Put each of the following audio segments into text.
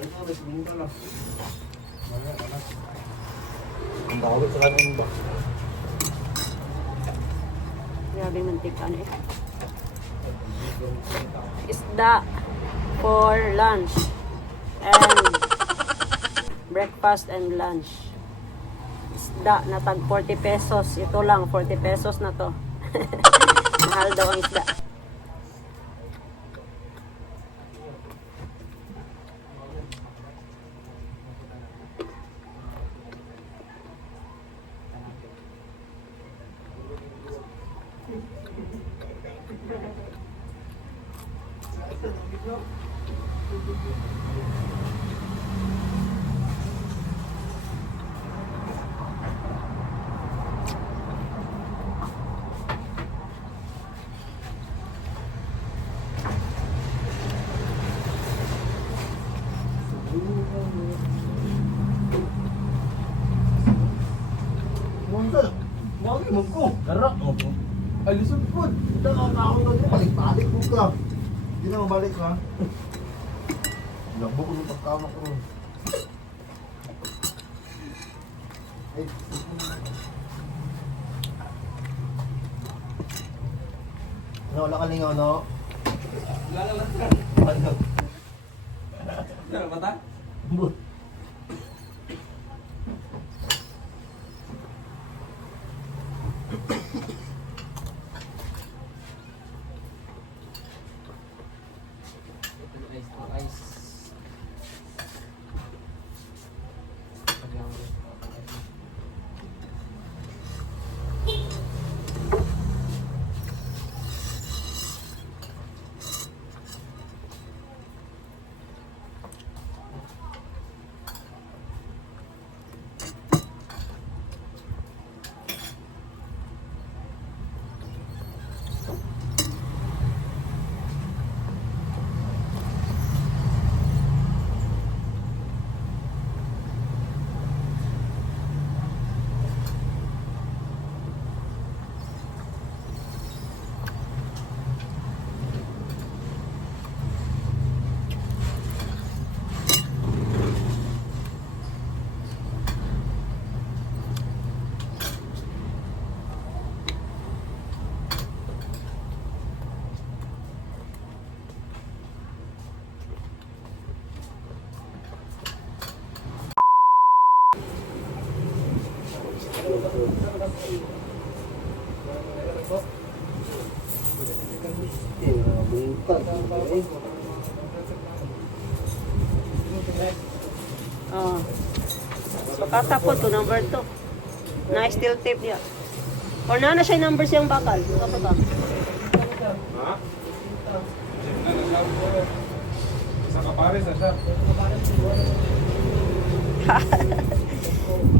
Ang dawit sa kanin ba? Grabe mantikan eh. Isda for lunch and breakfast and lunch. Isda na tag 40 pesos. Ito lang 40 pesos na to. Mahal daw ang isda. Bakit mo ko? Karak mo ko. Ay, listen po. Ito na ako na balik-balik mo ka. Hindi na mabalik ha. Labo ko ng pagkama ko. Ay, ano, wala ka lingaw, no? Lalalat ka. Ano? Ano ba ta? But. Oh. So katapon to number 2. Na steel tape niya. Or na siya number siyang bakal. Apa ka? Ha? Sa kapares na siya.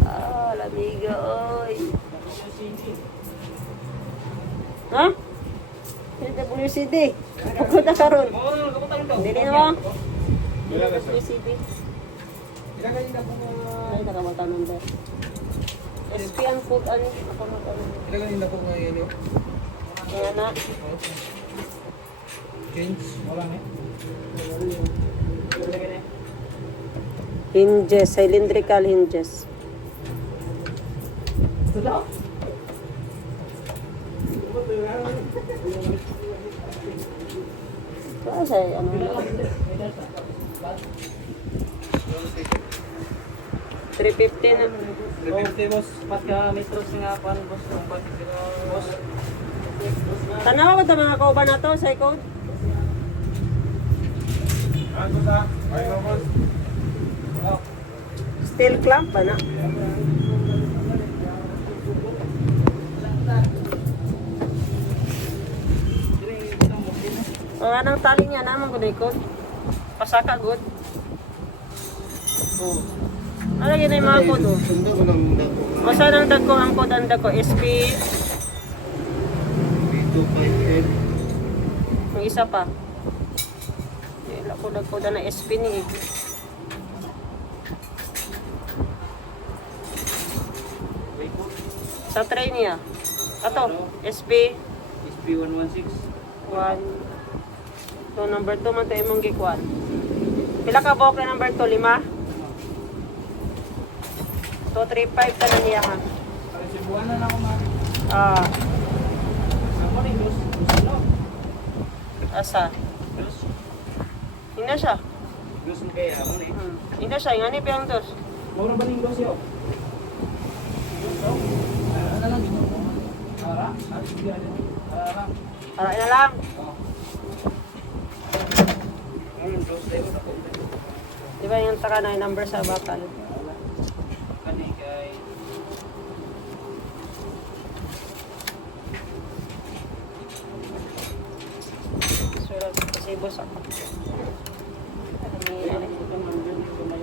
Ah, lamiga oy. Ha? WCD. Pagod na karon. Dili na mo. WCD. Ilagay na po Ay, nakamatanon ba? SP ang food ano? Ako na tanong. Ilagay na po ngayon yun. Kaya na. Change. Wala na Hinges, cylindrical hinges. Kaya siya, ano na? 350 na. 350 boss. Pat ka metros nga pan boss. Boss. Tanawa ko ito mga kauban na to, sa code. Ano sa? Ay no boss. Steel clamp ba na? Ang anong tali niya naman ko ikot. Pasaka good. Oh. Ano yun yung mga code oh? Sundo ko ng dako. Masa nang dagko ang code ang dagko? SP. B258. May isa pa. Wala ko dagko na SP ni. Sa tray niya. Ato, SP. SP116. 1. So number 2 man tayo mong gikuan. Pila ka buhok na number 2? 5? 235 ka na niya ha. Para si buwan na lang ako man. Ah, Ako rin, dos. Ano? asa? Dos. Ina siya. Dos mo kaya ako eh. Ina siya, ingani pa yung dos. Mura ba ning dos yun? Dos daw. Ano lang dito? Ara? Ara? Para na lang. Oo. Ayun, dos tayo sa konti. Di ba yung taka na yung number sa bakal? Kani kay... Surat kasi boss ako. Ay, ano ito man dyan? Ito may...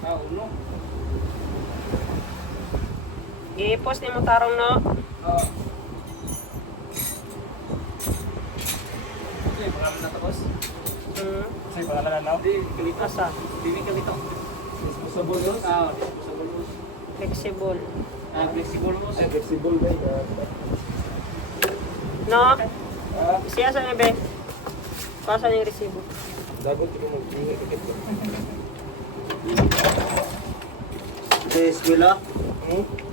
Ah, uno. I-post ni mo tarong no. Oo. Kasi pangalan na tapos? Kasi pangalan na now? Hindi, kalito. Asa? Hindi kalito. Disposable hose? Ah, disposable hose. Flexible. Ah, flexible hose. Flexible ba yun? No? Ah, Siya sa nebe. Pasan yung resibo. Dagot ko mag-ingay kakit ko. Sa eskwela?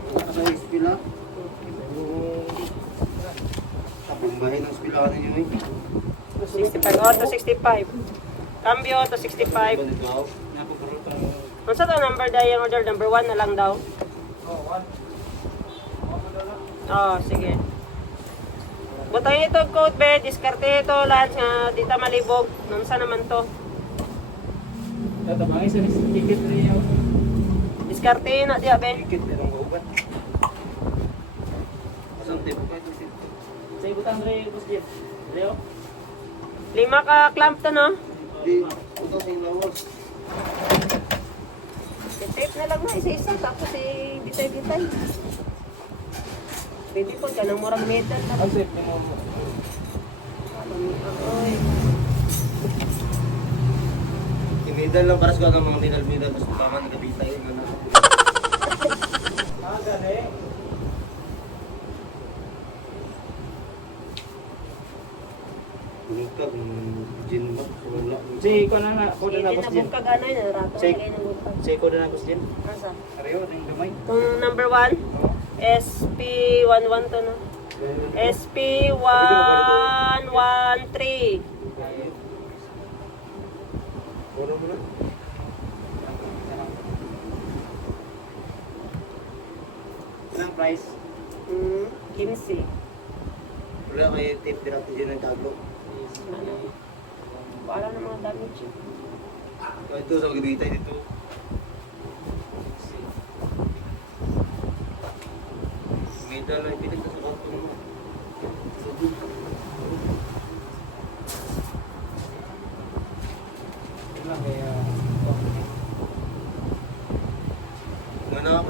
Sa eskwela? Tapos bahay ng eskwela ninyo eh. 65. Oh, to 65. Cambio to 65. napapuro ito. Kung sa to number dahil yung order, number 1 na lang daw. Oh, one. Oh, sige. Butay ito code be, diskarte ito lahat nga dita malibog. Namsa naman to. Tatabangin sa ticket rin yun. Diskarte na diya be. Tikit, merong kauban. Asang tip? Sa ibutan rin, Boss Jeff. Leo? 5 ka clamp to no? Di, utang sa lawas. I-tape na lang na isa-isa tapos bitay-bitay. Pwede po ka ng murang metal na. Ang safe mo. Oy. Imidal lang para sa mga midal-midal. Tapos paman nagabitay. Ah, gani. Bungkag, gin ba? Wala. Si ikaw na na, ako na na, Hindi Boss na Jeff. bukag ano yun, rato Check. lagay ng bukag. Si ikaw na na, Boss Jeff. Asa? Ariyo, rin gamay. Kung number 1, SP11 to no? SP113. Wala mo na. Ilang price? 15. Wala kayo tip direct dyan ng taglo. Ano? Wala na mga damage yun. Ito sa magabitay dito. Midal lang pilit sa kanto mo. Ilang kaya... Ano ako?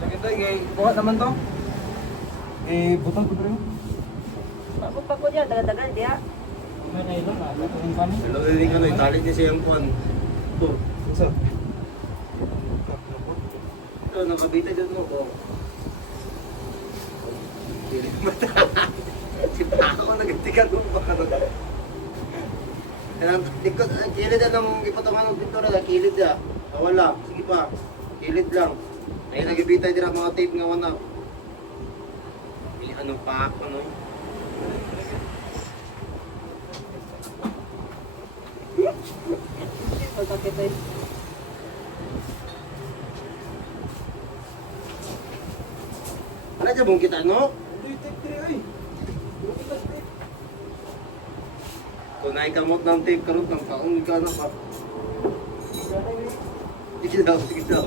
Nakita, buhat naman to. Butang ko rin. Pagod yan, dagan-dagan diya. May nailong na, yung kami. Hello, hindi ka na. Italit niya siya yung kuhan. Ito. Isa. Ito, nakabitay dito mo. Si Paco, nagtikan mo ba? Likod, kilid na ng ipatungan ng pintura, kilid na. Wala, sige pa. Kilid lang. Ay, nagibitay din ang mga tape nga wana. Ano pa ako, no? Pagkakita yun. Ano dyan mong kita, no? Tunay kamot ng tape karot ng taong ikaw na pa. Sige daw, sige daw.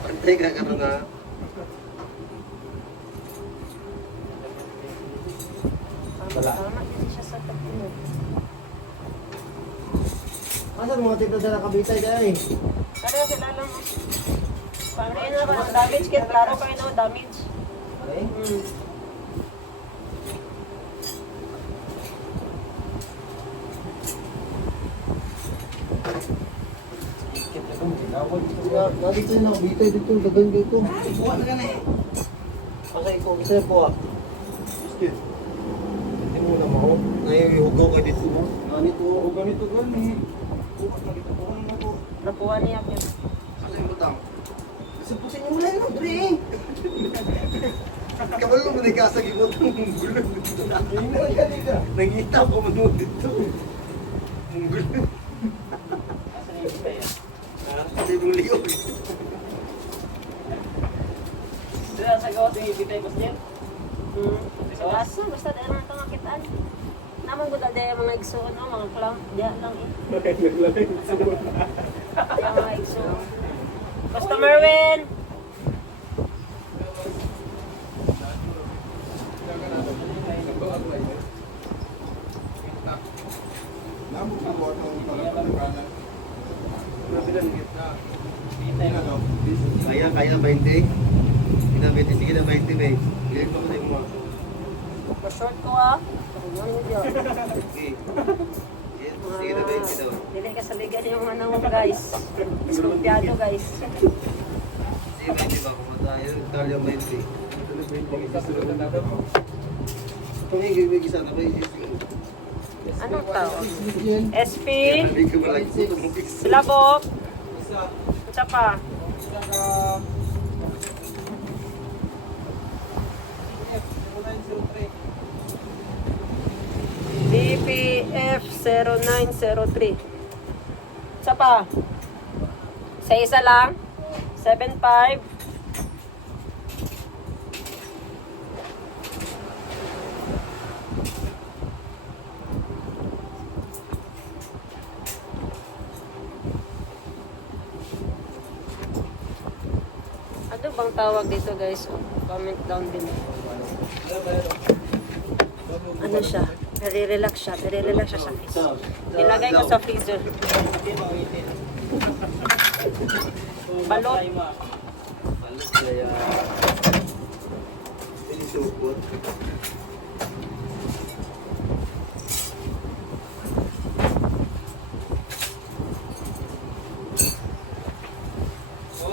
Pantay ka karoon na. Tama din siya sa tagpuno. Asan mga tape na dala kabitay dahil eh? Kaya sila lang. Paano yun na ba? Damage kit, klaro kayo na damage. Okay. Dito yung nakabitay dito, dagan dito. Buwa na gan eh. Pasay ko, kasi po ah. Hindi mo na mo. Naihugaw ko dito. Ganito. O ganito gani. Bukas na dito. Bukas na to. Nakuha niya yun. Asa yung butang? Supusin niyo muna yun, Dre. Kabalo mo na kasag yung butang mong gulo. Hindi na gani ka. Nangita ko mo dito. Mong gulo. Asa na yung iba yan? Kasi mong liog. Dila sa gawas yung ibitay ko siya. Kaso, basta dahil na ito makitaan. Naman ko dahil mga igsoon, no? Mga clown. Diyan lang eh. Diyan mga igsoon. Customer win! Nabot na buhat ng pagkakanan. Kaya 20. Kita 20, sige na 20, babe. Bilang ko tayo mo. Pa-short ko ah. Ano mo dyan? Okay. Sige na 20 daw. Dili ka sa liga yung ano mo guys. Eskulpiado guys. Sige 20 ba? Kung tayo, talyo 20. Kung hindi gisa na ba yung Anong tawag? SP, Hindi ko malagpo. Silabok, isa pa. DPF 0903. Isa pa. Sa isa lang. 75. Ano bang tawag dito guys? Comment down below. Ano siya? Nare-relax siya. Nare-relax siya sa face. Ilagay ko sa freezer. Balot. Palos kaya. Ini supot.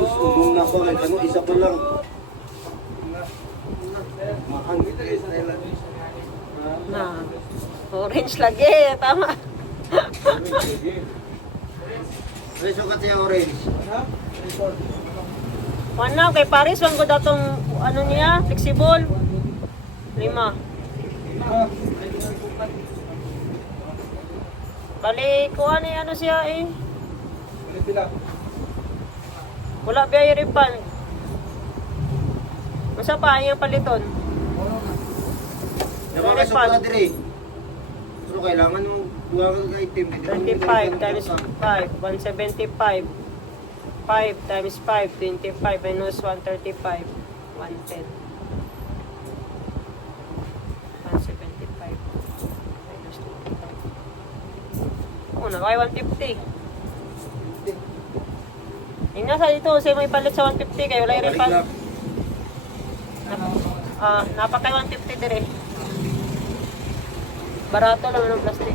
Umong na ko, ano, isa pa lang. Mahang kita guys, Thailand. Na. Orange lagi. Tama. Ay, sukat siya orange. Wala kay Paris. Wang ko datong ano niya? Flexible. 5. Bali, kuha ni ano siya eh. Wala biya refund. Masa pa yung paliton? Napakasok ka diri. Pero kailangan mo buha ka item. 35 times 5, 175. 5 times 5, 25 minus 135, 110. 175 minus 25. Oh, nakay 150. Yung nasa dito, kasi may palit sa 150 kayo, wala yung refund. Napakay 150 dire. Barato lang ng plastic.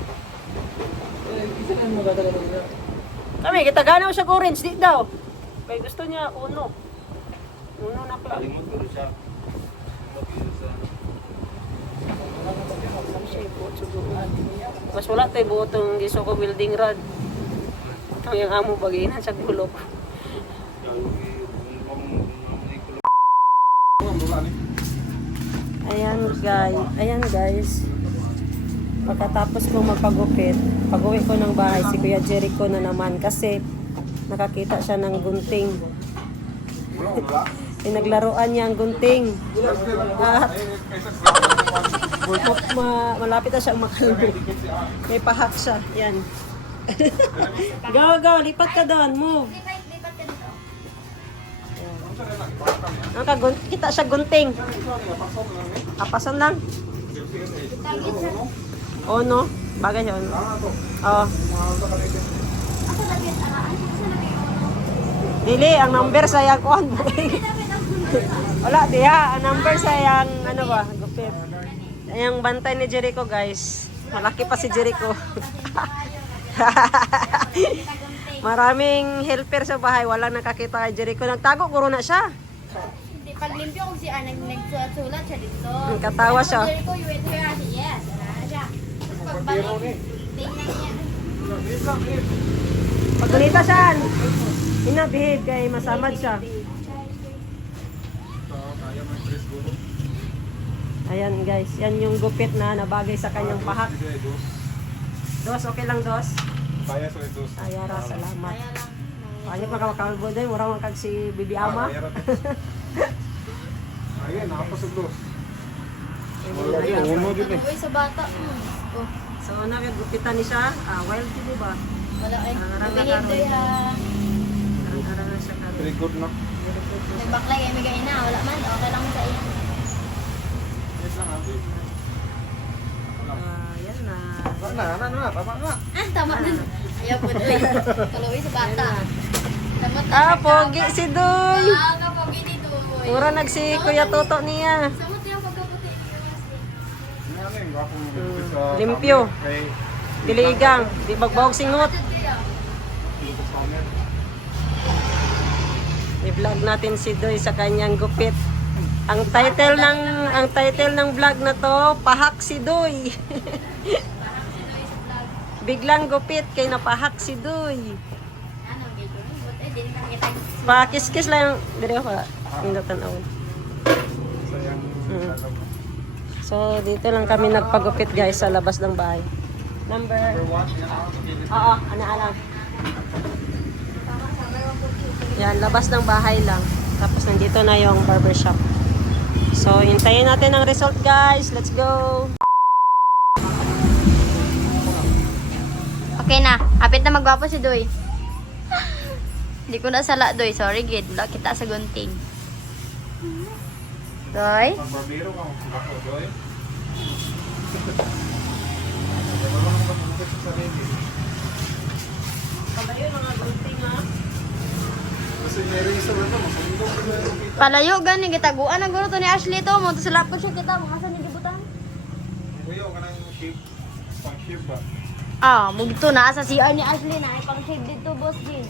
Kami, kita gana mo siya orange, di daw. Kaya gusto niya, uno. Uno na pala. Kalimot ko rin siya. Mas wala tayo buotong giso ko building rod. Ito yung amo baginan sa gulok. Ayan guys. Pagkatapos ko magpagupit, pag-uwi ko ng bahay, si Kuya Jericho na naman kasi nakakita siya ng gunting. Pinaglaruan niya ang gunting. At malapit na siyang makalbo. May pahak siya. Yan. Go, lipat ka doon. Move. Kita siya gunting. Apason lang. Oh no, bagay siya. Oh. Dili, ang number sa yang kuan. Wala diha, ang number sa yang ano ba, gupit. Yung bantay ni Jericho guys. Malaki pa si Jericho. Maraming helper sa bahay, walang nakakita kay Jericho. Nagtago guro na siya. Hindi, paglimpyo kung si Anang nagsulat siya dito. Katawa siya. Sabi ko, you went here. Yes, wala na siya. pagbalik. Tingnan niya. Pagkunita siya. Hinabihib kay masamad siya. Ayan guys, yan yung gupit na nabagay sa kanyang pahak. Dos, okay lang dos? Kaya sa ito. Ayara, salamat. Kaya lang. Panyap makakalbo din, murang kag si Bibi Ama. Ayun, nakapasuglos. Ayan. Uno din eh. Uy, sa bata. Oh, So, nakagupitan ni siya. Wild di ba? wala eh. Arang-arang Behave karon. doy ha. Karang-karang na siya karon. Very good na. Nagbaklay kay Migay na. Wala man. Okay lang sa iya. Yes lang ate. Yan na. Tama na. Ah, tama din. Ayaw po doy. Kaluwi sa bata. Tama na. Ah, pogi si Doy. Ah, kapag dito. Mura nagsi Kuya Toto niya. Samot yung pagkaputi. Ano yung gwapong magpipit sa Limpyo. summer kay Diligang. Di magbawag singot. Lucas Summer. I-vlog natin si Doy sa kanyang gupit. Ang title ng vlog na to, Pahak si Doy. Biglang gupit kay napahak si Doy. Ano, medyo. Buti, din kami kita. Pakis-kis lang yung dire ko. Indutan awon. Sayang. So dito lang kami nagpagupit guys sa labas ng bahay. Number What? Yan ako sa kilid. Oo, ana-ana. Yan, labas ng bahay lang. Tapos nandito na yung barbershop. So, hintayin natin ang result guys. Let's go! Okay na. Apit na magwapo si Doy. Hindi ko na sala, Doy. Sorry, gid. Wala kita sa gunting. Doy? Pang-barbero ka. Ako, Doy. Wala naman magpipit sa sarili. Kabayo, mga gunting ha? Kasi meron isa ba ito? Masundok ko na yung kita. Palayo, gani. Gitaguan ang guro to ni Ashley to. Mo to sa laptop siya kita. Mga saan gibutan? Kuya, ka ng shape. Pang-shape ba? Ah, mugto na. Sa CR ni Ashley na. Ay, pang shave dito, boss, din.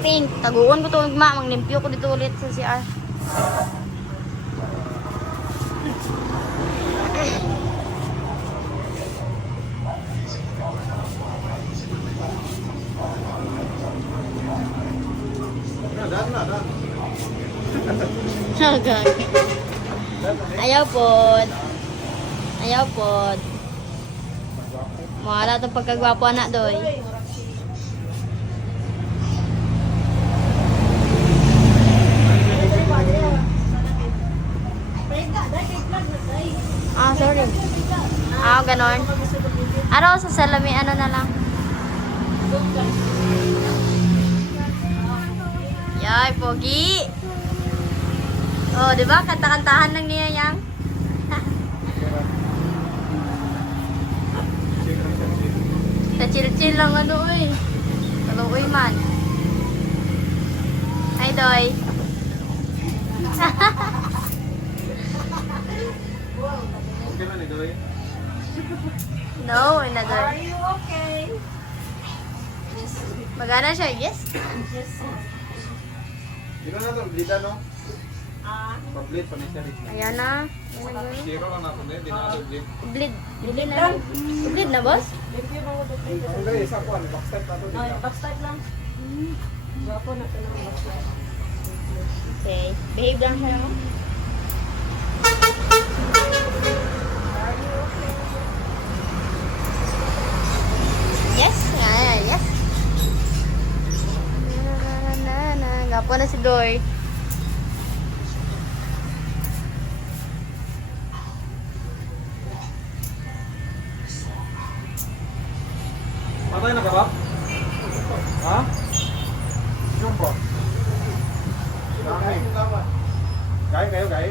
Pink. Taguan ko to. Manglimpyo ko dito ulit sa CR. Dan. Agag. Ayaw pod. Ayaw pod. Mawala itong pagkagwapo anak, Doy. Ah, sorry. Ah, ganon. Araw sa salami, ano na lang. Yay, pogi. Oh, di ba? Kanta-kantahan lang niya yang. Chill-chill lang ano eh. Kaluoy man. Hi, Doy. Okay na ni Doy. No, another. Are you okay? Magana siya, yes? Yun na ito, blida no? Ah, Pa-blade, pa-nisyarit na. Ayan na. Zero lang natin din, di na ito blade. Bleed. Bleed na. Bleed na, boss? limpyo mo ko dito. Ang guys, isa po, backstep na ito. Ay, backstyle lang. Gwapo na ito ng backstyle. Okay. Behave lang siya mo. Yes. Yes. Na. Gapo na si Doy. Patay na ka ba? Ha? Yung po? Gaya kayo, gaya?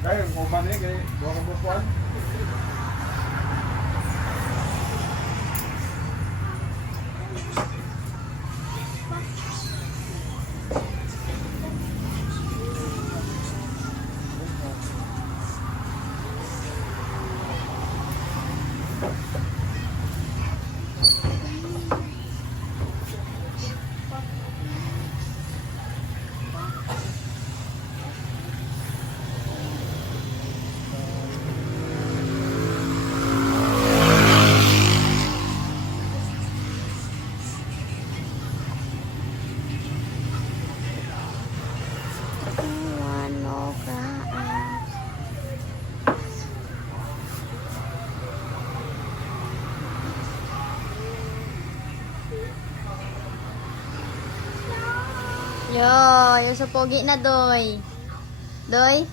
Gaya, ang kuman niya, gaya. Dua ka buwan? Yo, yung sa pogi na, Doy. Doy?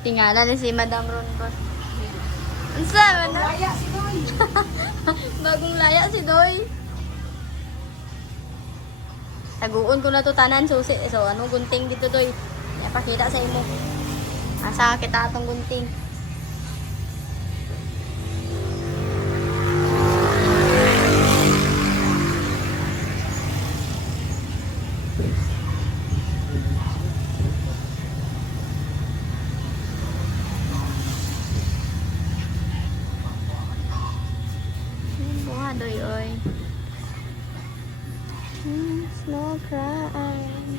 Tingala ni si Madam Ron Boss. Ang sama na? Laya si Doy. Bagong laya si Doy. Taguon ko na to tanan susi. So, ano gunting dito, Doy? Ipakita sa imo. Asa kita atong gunting. Buha, Doy, oy. No crying.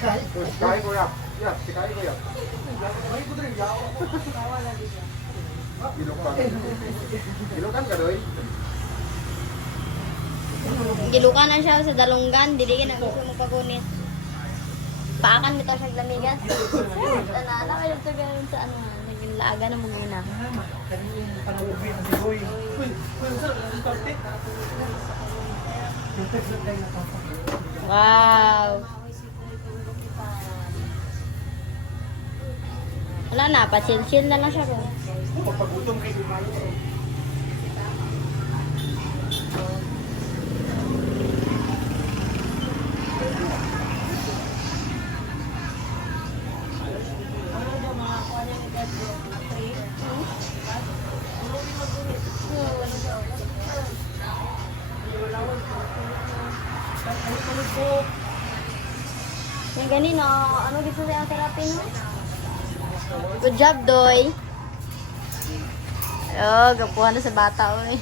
Sikahin ko yan. Yan, sikahin ko yan. Gilukan. Gilukan ka, Doy? Gilukan na siya sa dalunggan, dili na gusto mo pagunit. Paakan kita sa lamigan. Ana, kayo to ganun sa ano, naging laaga na muna. Wow. Wala na, pa-chill-chill na lang siya ron. Pagpagutom kay Gumayo. Yung ganino, ano gusto sa'yo ang therapy mo? Good job, Doy. Oh, gapuhan na sa bata, oy.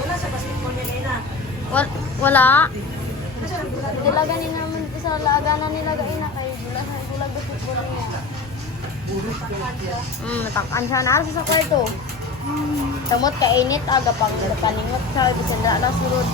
Wala sa basketball nila ina. Wala. Dilaga ni naman sa laaganan nila gaina kay bulag football niya. Natakan siya na sa kwarto. Tamot ka init aga pang kaningot sa bisan na sulod.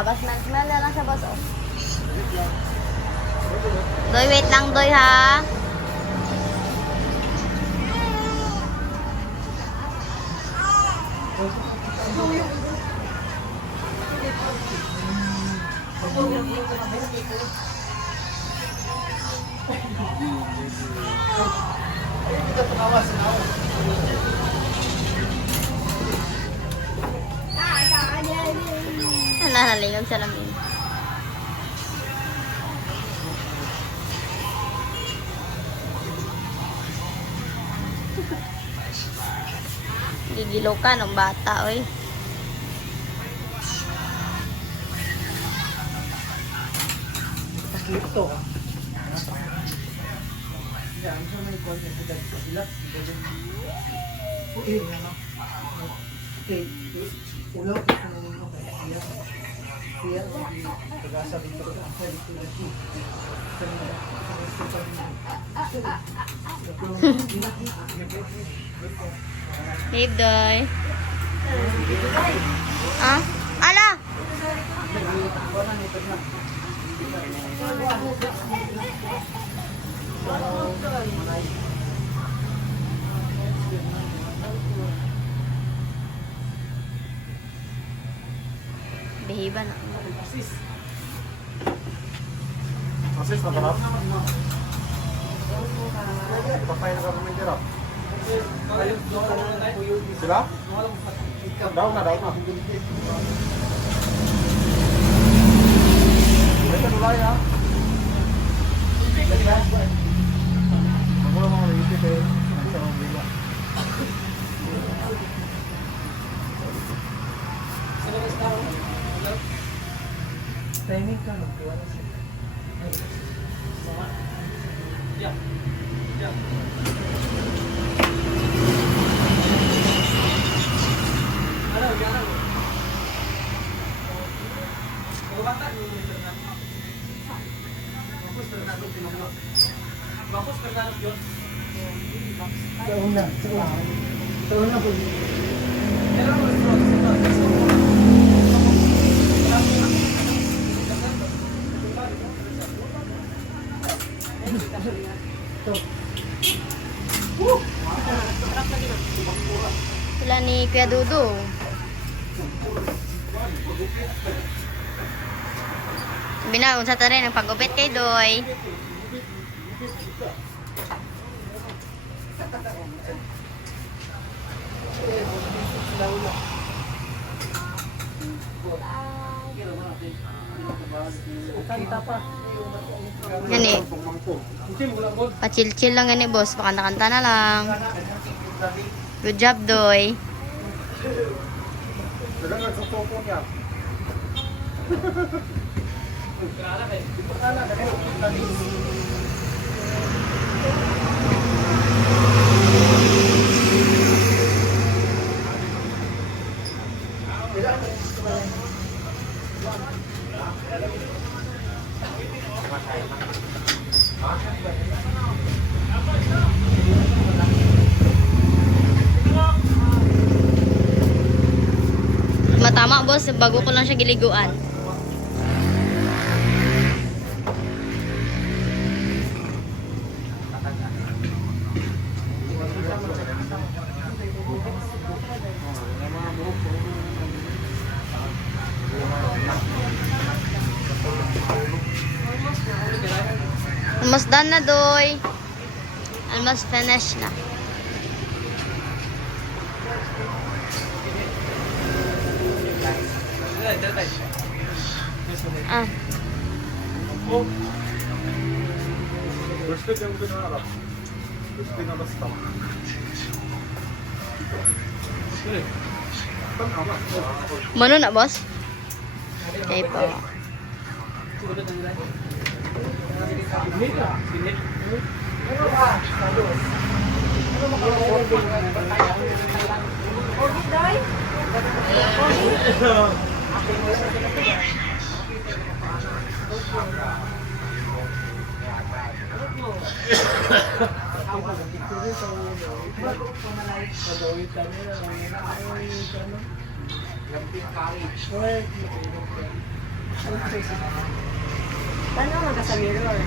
Bas smell na lang sa boss. Oh. Doy, wait lang, Doy, ha? Nalingog sa lamin. Gigilokan ng bata, oy. Slip to. Yan, so may content sa sila. Okay, ano? Okay, ulo ko sa nino kaya siya pag-asa dito ko sa dito na siya. Babe, Doy. Ah? Ala! Behiba na. Asis na tarap. Papay na kami tira. Sila? Daw na. Ito nulay ha. Ako lang mga ipit eh. Sa mga bila. Timing ka, magtiwala siya. Sa una po. Sila ni Kuya Dudu. Sabi na, unsa ta rin ang pag-upit kay Doy. Yan eh. Pa-chill-chill lang yan eh, boss. Pakanta-kanta na lang. Good job, Doy. Matama, boss. Bago ko lang siya giliguan. Almost done na, Doy. Almost finished na. Ah. Mano na, boss? Okay po. Paano man ka sa mirror?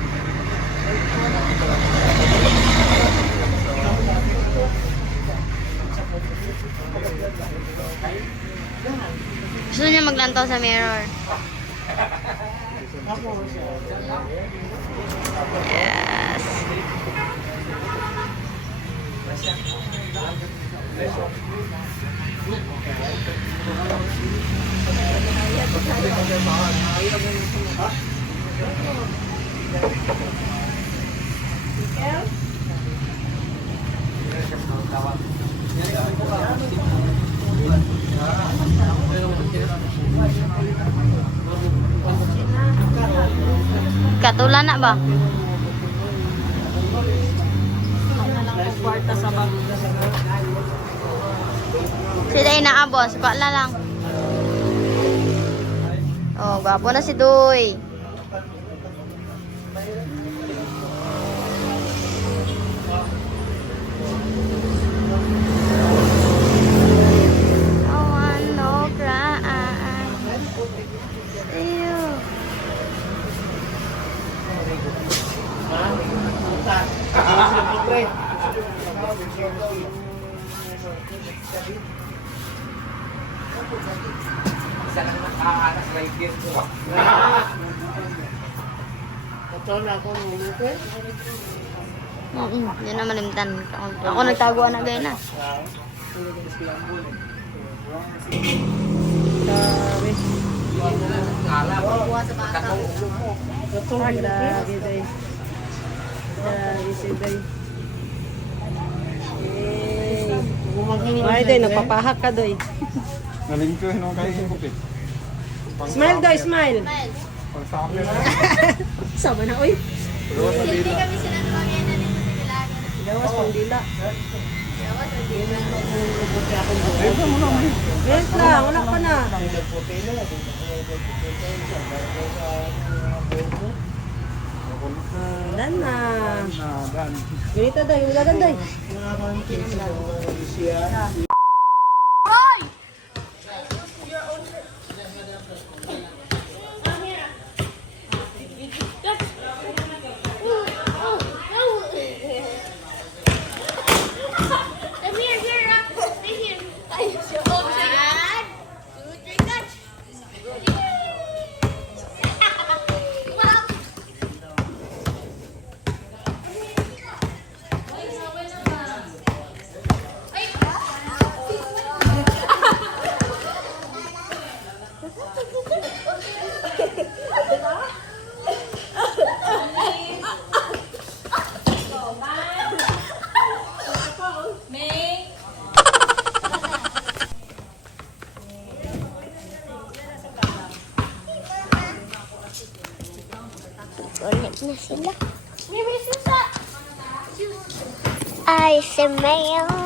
Gusto niya maglantaw sa mirror. Yes. Katula na ba? Kwarta sa bag. Sila inaabos, pakla lang. Oh, gwapo na si Doy. Oh, ano, kraan. Ew. Yun na malimtan. Ako nagtaguan na gaya na. Grabe, Doy. Grabe si Doy. Ay, Doy, nagpapahak ka, Doy. Naling ko, hinong kayo sa kupit. Smile, Doy, smile. Sama na, uy. Hindi kami sila tumagyan na dito sa Ilagan. Gawas pang dila. Gawas ang dila. Yes lang, wala pa na. Dan na. Ganito daw, yung lagan daw. Come here, stay here. One, two, three, catch. Ulit na sila. Ay, si Mayo.